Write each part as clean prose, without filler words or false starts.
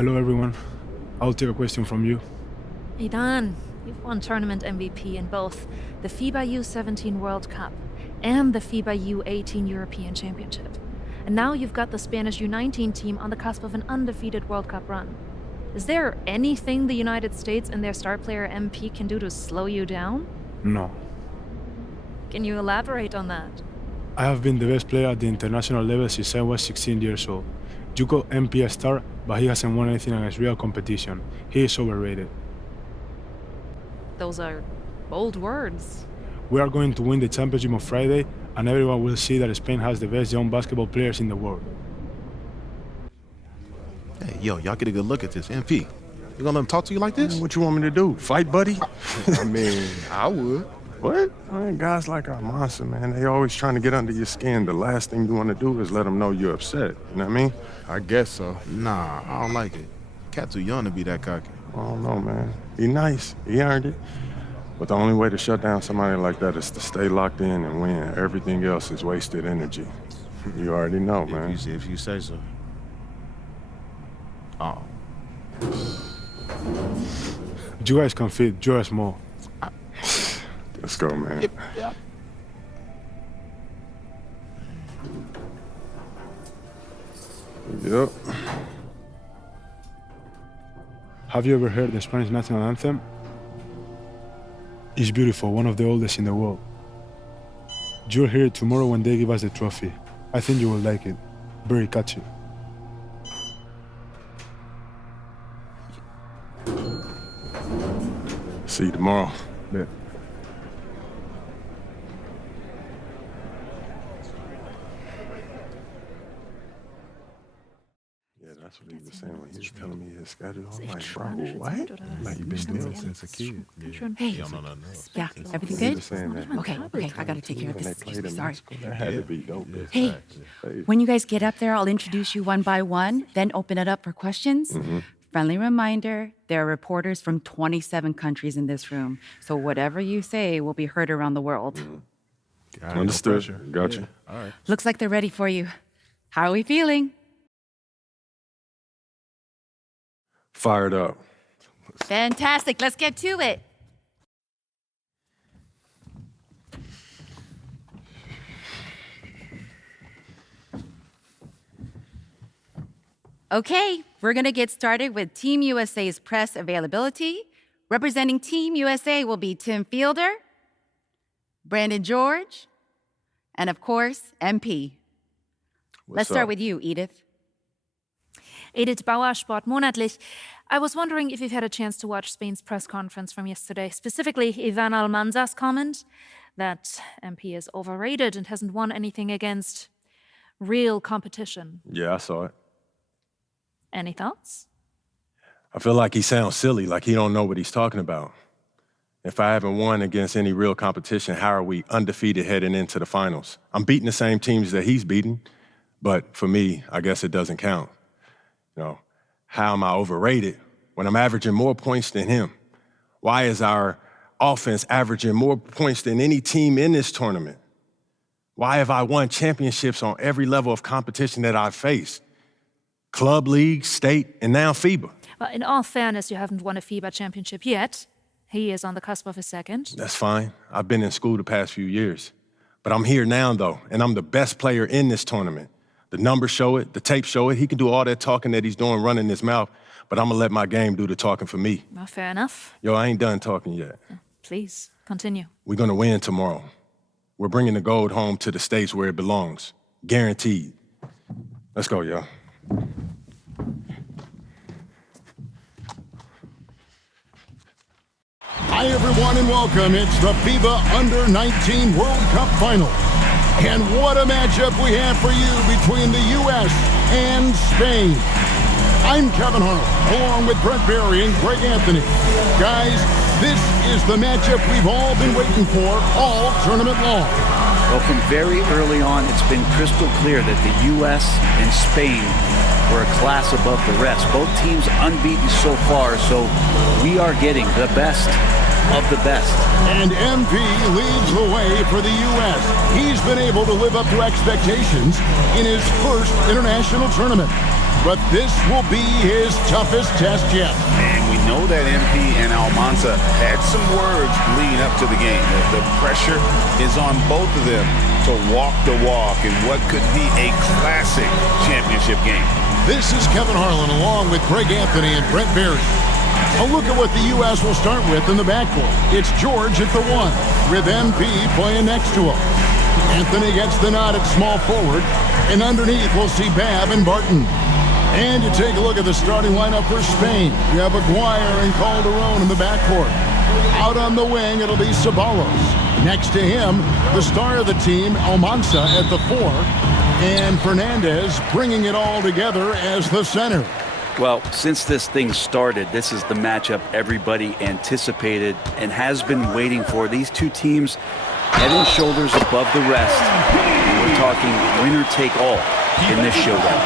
Hello, everyone. I'll take a question from you. Idan, you've won tournament MVP in both the FIBA U17 World Cup and the FIBA U18 European Championship. And now you've got the Spanish U19 team on the cusp of an undefeated World Cup run. Is there anything the United States and their star player MP can do to slow you down? No. Can you elaborate on that? I have been the best player at the international level since I was 16 years old. You call MP a star, but he hasn't won anything against real competition. He is overrated. Those are bold words. We are going to win the championship on Friday, and everyone will see that Spain has the best young basketball players in the world. Hey, yo, y'all get a good look at this. MP, you gonna let him talk to you like this? What you want me to do? Fight, buddy? I mean, I would. What? Man, guys like our monster, man, they always trying to get under your skin. The last thing you want to do is let them know you're upset. You know what I mean? I guess so. Nah, I don't like it. Cat too young to be that cocky. I don't know, man. He nice. He earned it. But the only way to shut down somebody like that is to stay locked in and win. Everything else is wasted energy. You already know, man. If you say so. Oh. You guys can fit, you're small. Let's go, man. Yep. Yep. Have you ever heard the Spanish national anthem? It's beautiful, one of the oldest in the world. You'll hear it tomorrow when they give us the trophy. I think you will like it. Very catchy. See you tomorrow. Yeah. That's what he was saying when he was telling me his schedule. I'm like, bro, what? Like, you've been doing since a kid. Hey. You don't know nothing else. Yeah, everything He good? was saying that. Okay, I gotta take care of When they this. played in Sorry. Mexico, that had to be dope. Hey, when you guys get up there, I'll introduce you one by one, then open it up for questions. Friendly reminder, there are reporters from 27 countries in this room, so whatever you say will be heard around the world. Understood. Gotcha. All right. Looks like they're ready for you. How are we feeling? Fired up. Fantastic, let's get to it. Okay, we're gonna get started with Team USA's press availability. Representing Team USA will be Tim Fielder, Brandon George, and of course, MP. Let's start with you, Edith. Edith Bauer, Sport Monatlich. I was wondering if you've had a chance to watch Spain's press conference from yesterday, specifically Ivan Almanza's comment that MP is overrated and hasn't won anything against real competition. Yeah, I saw it. Any thoughts? I feel like he sounds silly, like he don't know what he's talking about. If I haven't won against any real competition, how are we undefeated heading into the finals? I'm beating the same teams that he's beating, but for me, I guess it doesn't count. You know, how am I overrated when I'm averaging more points than him? Why is our offense averaging more points than any team in this tournament? Why have I won championships on every level of competition that I've faced? Club, league, state, and now FIBA. Well, in all fairness, you haven't won a FIBA championship yet. He is on the cusp of his second. That's fine. I've been in school the past few years. But I'm here now, though, and I'm the best player in this tournament. The numbers show it, the tape show it. He can do all that talking that he's doing, running his mouth, but I'm gonna let my game do the talking for me. Well, fair enough. Yo, I ain't done talking yet. Please, continue. We're gonna win tomorrow. We're bringing the gold home to the States where it belongs. Guaranteed. Let's go, y'all. Hi, everyone, and welcome. It's the FIBA Under-19 World Cup Final. And what a matchup we have for you between the U.S. and Spain. I'm Kevin Harlan, along with Brett Berry and Greg Anthony. Guys, this is the matchup we've all been waiting for all tournament long. Well, from very early on, it's been crystal clear that the U.S. and Spain were a class above the rest. Both teams unbeaten so far, so we are getting the best of the best. And MP leads the way for the U.S. He's been able to live up to expectations in his first international tournament. but this will be his toughest test yet. And we know that MP and Almanza had some words leading up to the game. The pressure is on both of them to walk the walk in what could be a classic championship game. This is Kevin Harlan along with Greg Anthony and Brent Berry. A look at what the U.S. will start with in the backcourt. It's George at the 1, with MP playing next to him. Anthony gets the nod at small forward, and underneath we'll see Babb and Barton. And you take a look at the starting lineup for Spain. You have Aguirre and Calderon in the backcourt. Out on the wing, it'll be Ceballos. Next to him, the star of the team, Almanza at the 4, and Fernandez bringing it all together as the center. Well, since this thing started, this is the matchup everybody anticipated and has been waiting for. These two teams head and shoulders above the rest. We're talking winner take all in this showdown.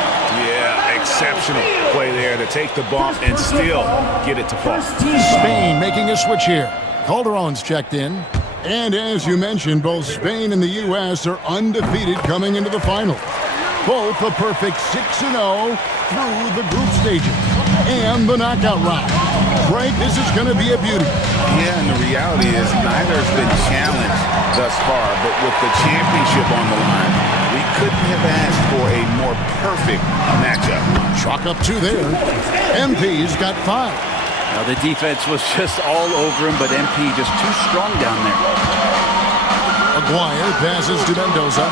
Yeah, exceptional play there to take the bump and still get it to fall. Spain making a switch here. Calderon's checked in. And as you mentioned, both Spain and the U.S. are undefeated coming into the final. Both a perfect 6-0 through the group stages and the knockout round. Greg, this is going to be a beauty. Yeah, and the reality is neither has been challenged thus far, but with the championship on the line, we couldn't have asked for a more perfect matchup. Chalk up 2 there. MP's got 5. Now the defense was just all over him, but MP just too strong down there. Aguirre passes to Mendoza.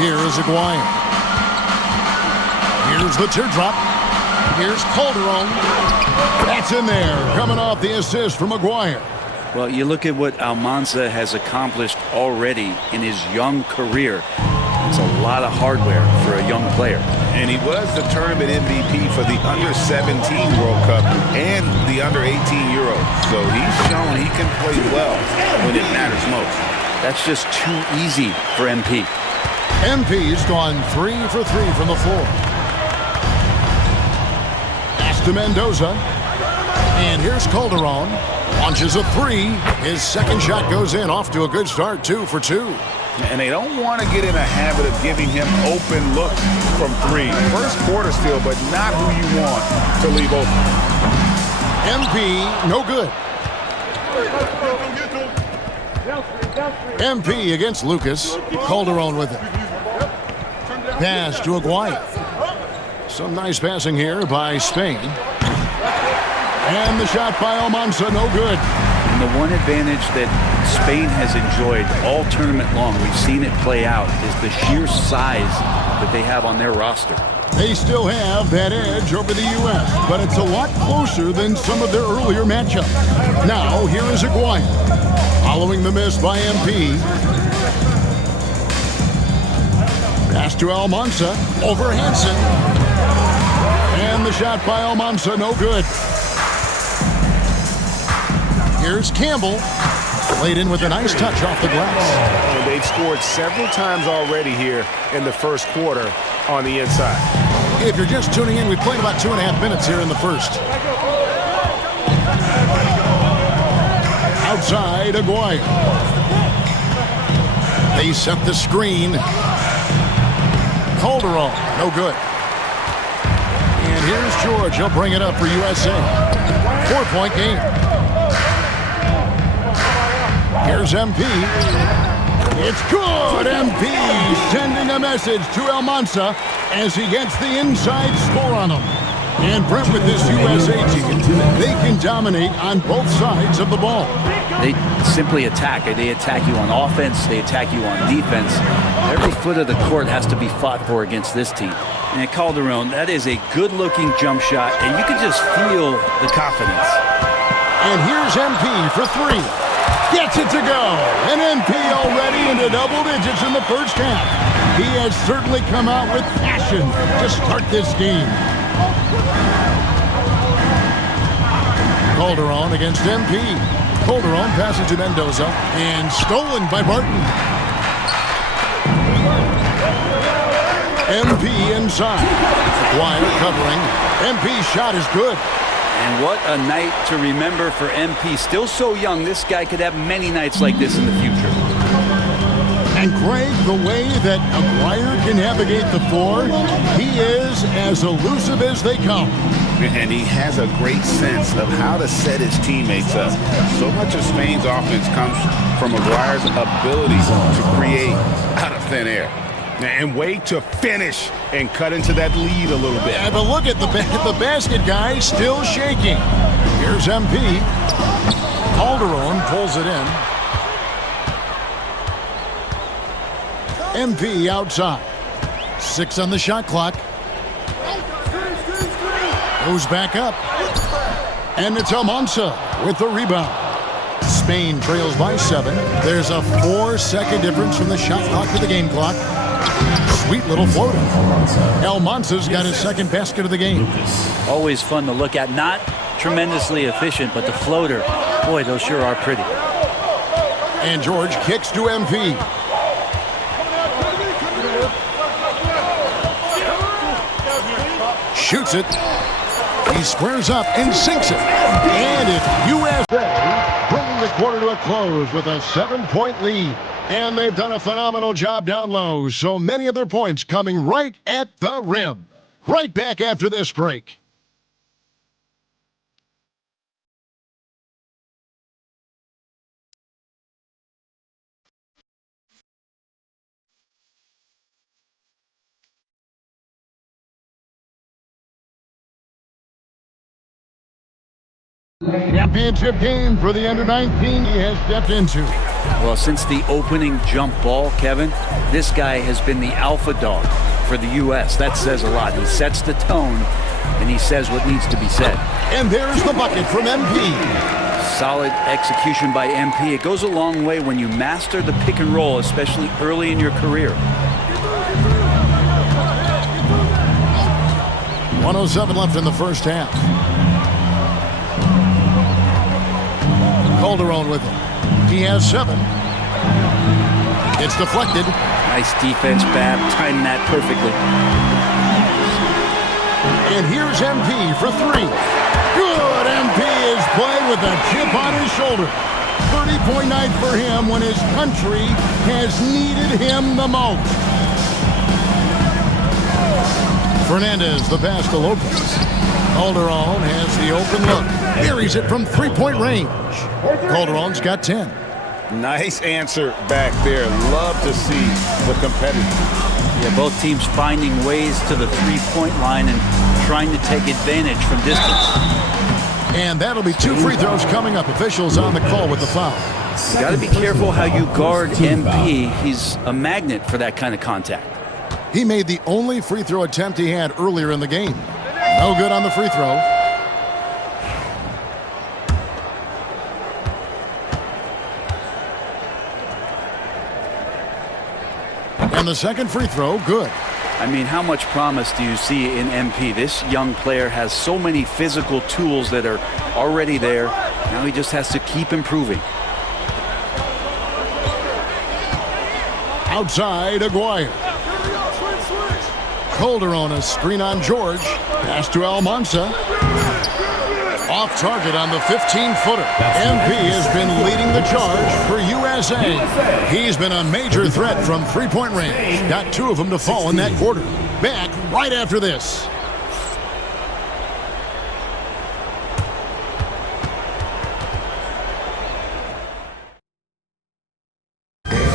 Here is Aguirre. Here's the teardrop. Here's Calderon. That's in there, coming off the assist from Aguirre. Well, you look at what Almanza has accomplished already in his young career. It's a lot of hardware for a young player. And he was the tournament MVP for the Under-17 World Cup and the Under-18 Euro. So he's shown he can play well when it matters most. That's just too easy for MP. MP's gone 3 for 3 from the floor. Pass to Mendoza. And here's Calderon. Launches a 3. His second shot goes in. Off to a good start, 2 for 2. And they don't want to get in a habit of giving him open looks from 3. First quarter still, but not who you want to leave open. MP, no good. MP against Lucas. Calderon with it. Pass to Aguirre. Some nice passing here by Spain. And the shot by Almanza, no good. And the one advantage that Spain has enjoyed all tournament long, we've seen it play out, is the sheer size that they have on their roster. They still have that edge over the U.S., but it's a lot closer than some of their earlier matchups. Now, here is Aguirre. Following the miss by MP. Pass to Almanza. Over Hansen. And the shot by Almanza, no good. Here's Campbell. Laid in with a nice touch off the glass. And they've scored several times already here in the first quarter on the inside. If you're just tuning in, we've played about 2.5 minutes here in the first. Outside, Aguirre. They set the screen. Calderon, no good. And here's George. He'll bring it up for USA. 4-point game. Here's MP. It's good! MP sending a message to Almanza as he gets the inside score on him. And Brent, with this USA team, they can dominate on both sides of the ball. They simply attack. They attack you on offense. They attack you on defense. Every foot of the court has to be fought for against this team. And Calderon, that is a good-looking jump shot, and you can just feel the confidence. And here's MP for 3. Gets it to go. And MP already into double digits in the first half. He has certainly come out with passion to start this game. Calderon against MP. Calderon passes to Mendoza and stolen by Barton. MP inside. Aguirre covering. MP's shot is good. And what a night to remember for MP. Still so young, this guy could have many nights like this in the future. And Greg, the way that Aguirre can navigate the floor, he is as elusive as they come. And he has a great sense of how to set his teammates up. So much of Spain's offense comes from Aguirre's ability to create out of thin air. And way to finish and cut into that lead a little bit. Yeah, but look at the basket guy still shaking. Here's MP. Calderon pulls it in. MP outside. 6 on the shot clock. Goes back up. And it's Almanza with the rebound. Spain trails by 7. There's a 4-second difference from the shot clock to the game clock. Sweet little floater. Almanza's got his second basket of the game. Always fun to look at. Not tremendously efficient, but the floater, boy, those sure are pretty. And George kicks to MP. Shoots it. He squares up and sinks it. And it's USA bringing the quarter to a close with a 7-point lead. And they've done a phenomenal job down low. So many of their points coming right at the rim. Right back after this break. Championship game for the under-19 he has stepped into. Well, since the opening jump ball, Kevin, this guy has been the alpha dog for the U.S. That says a lot. He sets the tone, and he says what needs to be said. And there's the bucket from MP. Solid execution by MP. It goes a long way when you master the pick and roll, especially early in your career. 1:07 left in the first half. Calderon with him. He has 7. It's deflected. Nice defense, Bab. Timed that perfectly. And here's MP for 3. Good. MP is playing with a chip on his shoulder. 30-point night for him when his country has needed him the most. Fernandez, the pass to Lopez. Calderon has the open look. Buries it from 3-point range. Calderon's got 10. Nice answer back there. Love to see the competitive. Yeah, both teams finding ways to the 3-point line and trying to take advantage from distance. And that'll be 2 free throws coming up. Officials on the call with the foul. You got to be careful how you guard MP. He's a magnet for that kind of contact. He made the only free throw attempt he had earlier in the game. No good on the free throw. And the second free throw, good. I mean, how much promise do you see in MP? This young player has so many physical tools that are already there. Now he just has to keep improving. Outside, Aguirre. Calderon, a screen on George. Pass to Almanza. Off target on the 15-footer. MP has been leading the charge for USA. He's been a major threat from 3-point range. Got 2 of them to fall in that quarter. Back right after this.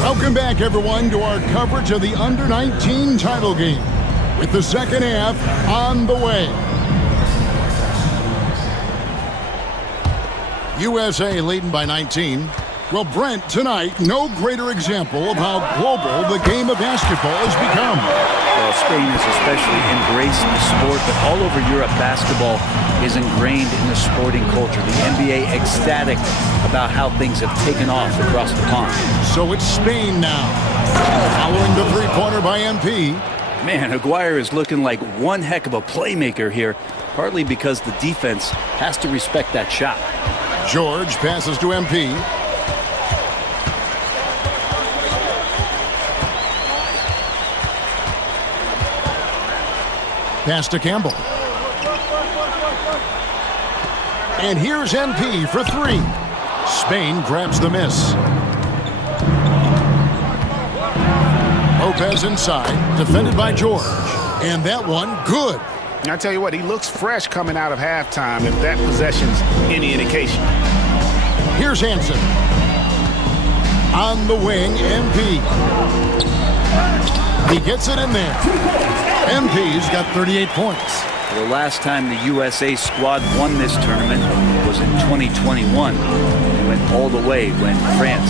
Welcome back, everyone, to our coverage of the Under-19 title game, with the second half on the way. USA leading by 19. Well, Brent, tonight, no greater example of how global the game of basketball has become. Well, Spain has especially embraced the sport, but all over Europe, basketball is ingrained in the sporting culture. The NBA ecstatic about how things have taken off across the pond. So it's Spain now, following the three-pointer by MP. Man, Aguirre is looking like one heck of a playmaker here, partly because the defense has to respect that shot. George passes to MP. Pass to Campbell. And here's MP for 3. Spain grabs the miss. Passes inside, defended by George. And that one, good. I tell you what, he looks fresh coming out of halftime, if that possession's any indication. Here's Hansen. On the wing, MP. He gets it in there. MP's got 38 points. The last time the USA squad won this tournament was in 2021. They went all the way when France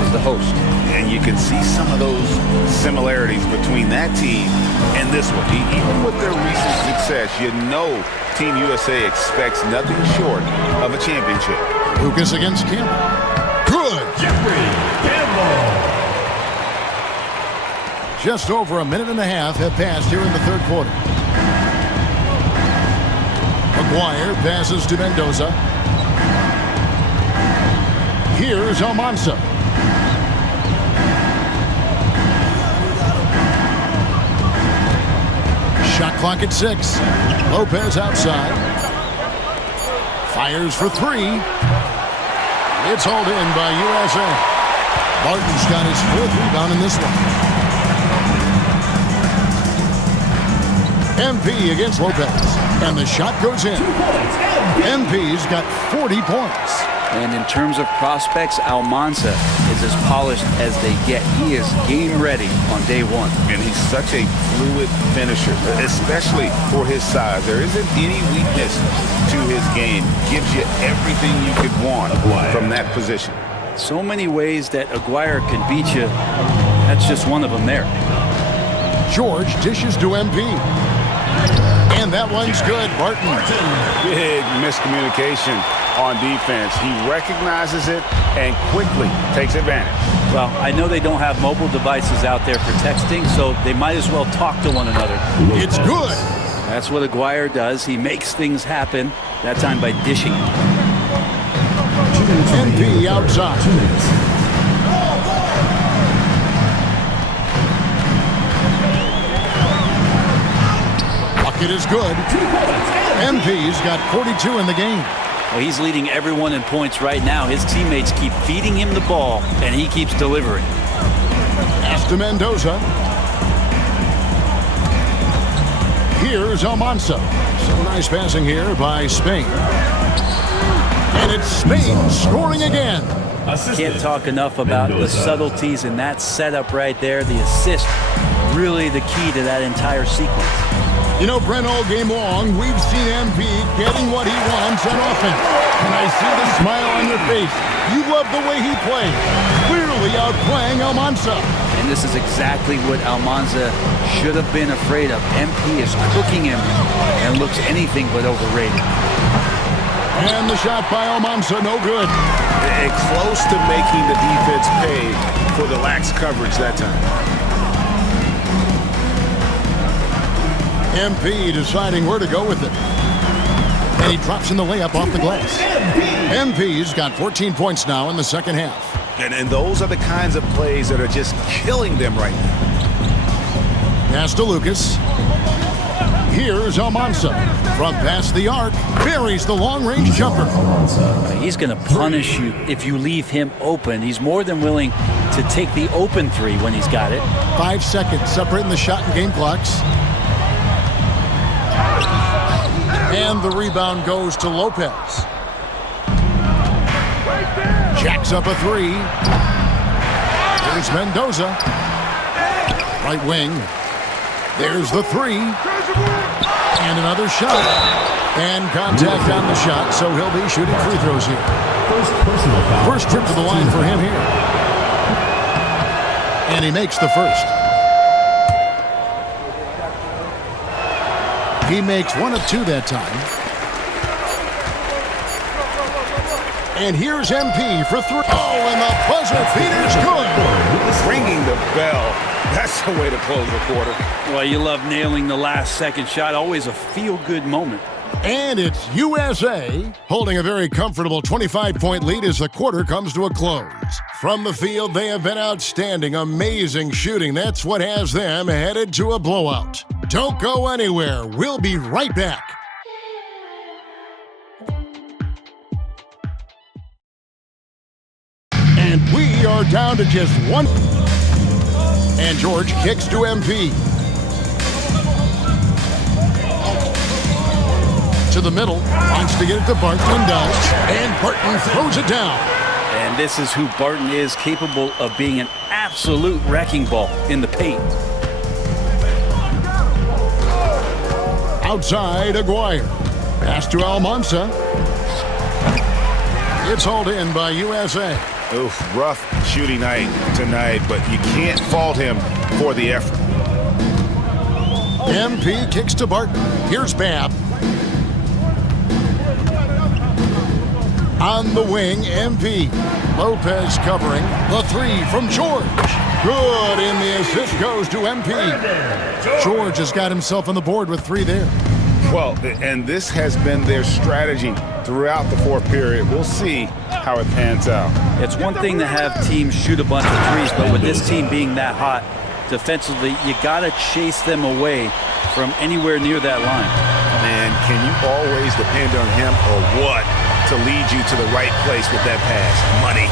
was the host. And you can see some of those similarities between that team and this one. Even with their recent success, you know Team USA expects nothing short of a championship. Lucas against Campbell. Good. Jeffrey Campbell. Just over a minute and a half have passed here in the third quarter. McGuire passes to Mendoza. Here's Almanza. Shot clock at 6. Lopez outside. Fires for 3. It's hauled in by USA. Barton's got his 4th rebound in this one. MP against Lopez. And the shot goes in. MP's got 40 points. And in terms of prospects, Almanza is as polished as they get. He is game ready on day one. And he's such a fluid finisher, especially for his size. There isn't any weakness to his game. Gives you everything you could want from that position. So many ways that Aguirre can beat you. That's just one of them there. George dishes to MP. And that one's good. Barton. Big miscommunication on defense. He recognizes it and quickly takes advantage. Well, I know they don't have mobile devices out there for texting, so they might as well talk to one another. It's good. That's what Aguirre does. He makes things happen, that time by dishing it. MP outside. Bucket is good. MP's got 42 in the game. Well, he's leading everyone in points right now. His teammates keep feeding him the ball, and he keeps delivering. Pass to Mendoza. Here's Almanza. So nice passing here by Spain. And it's Spain scoring again. Can't talk enough about the subtleties in that setup right there. The assist, really the key to that entire sequence. You know, Brent, all game long, we've seen MP getting what he wants on offense. And I see the smile on your face. You love the way he plays. Clearly outplaying Almanza. And this is exactly what Almanza should have been afraid of. MP is cooking him and looks anything but overrated. And the shot by Almanza, no good. And close to making the defense pay for the lax coverage that time. MP deciding where to go with it. And he drops in the layup off the glass. MP's got 14 points now in the second half. And those are the kinds of plays that are just killing them right now. Pass to Lucas. Here's Almanza. From past the arc, buries the long-range jumper. He's going to punish you if you leave him open. He's more than willing to take the open three when he's got it. 5 seconds separating the shot and game clocks. And the rebound goes to Lopez. Jacks up a 3. Here's Mendoza. Right wing. There's the 3. And another shot. And contact on the shot, so he'll be shooting free throws here. First trip to the line for him here. And he makes the first. He makes 1 of 2 that time. And here's MP for 3. Oh, and the buzzer beater's good. Ringing the bell. That's the way to close the quarter. Well, you love nailing the last second shot. Always a feel-good moment. And it's USA holding a very comfortable 25-point lead as the quarter comes to a close. From the field, they have been outstanding, amazing shooting. That's what has them headed to a blowout. Don't go anywhere. We'll be right back. And we are down to just 1. And George kicks to MP. To the middle, wants to get it to Barton and does. And Barton throws it down. And this is who Barton is, capable of being an absolute wrecking ball in the paint. Outside, Aguirre. Pass to Almanza. It's hauled in by USA. Oof, rough shooting night tonight, but you can't fault him for the effort. MP kicks to Barton. Here's Babb. On the wing, MP. Lopez covering the three from George. Good, and the assist goes to MP. George has got himself on the board with 3 there. Well, and this has been their strategy throughout the fourth period. We'll see how it pans out. It's one thing to have teams shoot a bunch of threes, but with this team being that hot defensively, you got to chase them away from anywhere near that line. Man, can you always depend on him or what to lead you to the right place with that pass? Money.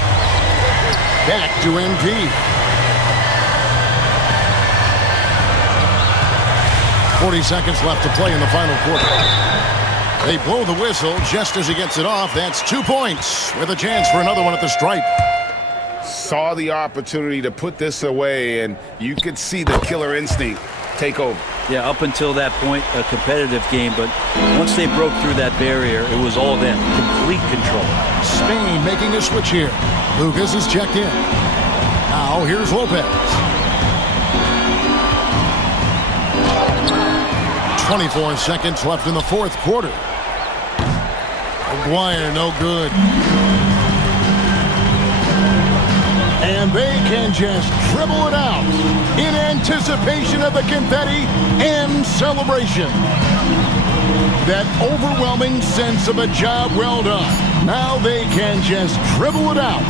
Back to MP. 40 seconds left to play in the final quarter. They blow the whistle just as he gets it off. That's 2 points with a chance for another one at the stripe. Saw the opportunity to put this away, and you could see the killer instinct take over. Yeah, up until that point, a competitive game, but once they broke through that barrier, it was all them. Complete control. Spain making a switch here. Lucas is checked in. Now here's Lopez. 24 seconds left in the fourth quarter. Aguirre, no good. And they can just dribble it out in anticipation of the confetti and celebration. That overwhelming sense of a job well done. Now they can just dribble it out.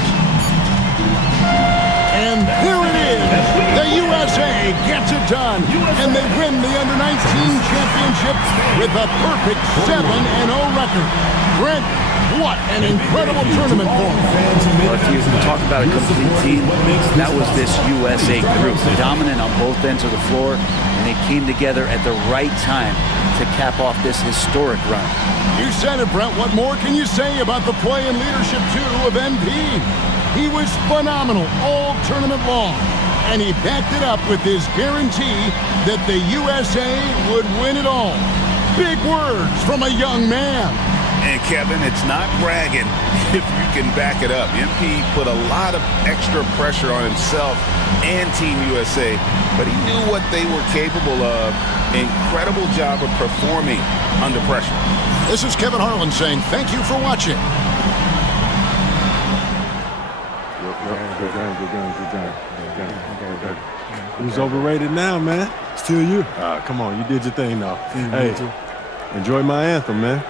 And there it is. The USA gets it done. And they win the Under-19 championship with a perfect 7-0 record. Brent, what an incredible tournament for them. Well, if you talk about a complete team, that was this USA group. Dominant on both ends of the floor. And they came together at the right time to cap off this historic run. You said it, Brent. What more can you say about the play and leadership, too, of MP? He was phenomenal all tournament long, and he backed it up with his guarantee that the USA would win it all. Big words from a young man. And Kevin, it's not bragging if you can back it up. MP put a lot of extra pressure on himself and Team USA, but he knew what they were capable of. Incredible job of performing under pressure. This is Kevin Harlan saying thank you for watching. Who's overrated now, man? Still you. Come on, you did your thing, though. Hey, enjoy my anthem, man.